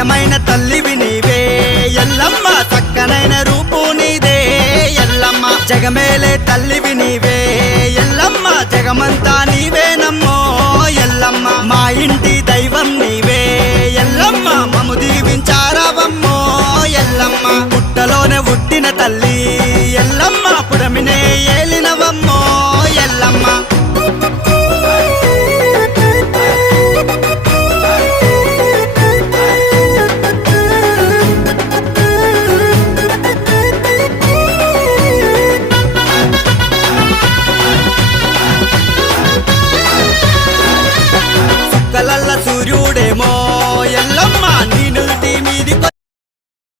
సత్యమైన తల్లివి నీవే ఎల్లమ్మ చక్కనైన రూపు నీదే ఎల్లమ్మ జగమేలే తల్లివి నీవే ఎల్లమ్మ జగమంతా నీవేనమ్మో ఎల్లమ్మ మా ఇంటి దైవం నీవే ఎల్లమ్మ మము దీవించారావమ్మో ఎల్లమ్మ పుట్టలోనే పుట్టిన తల్లి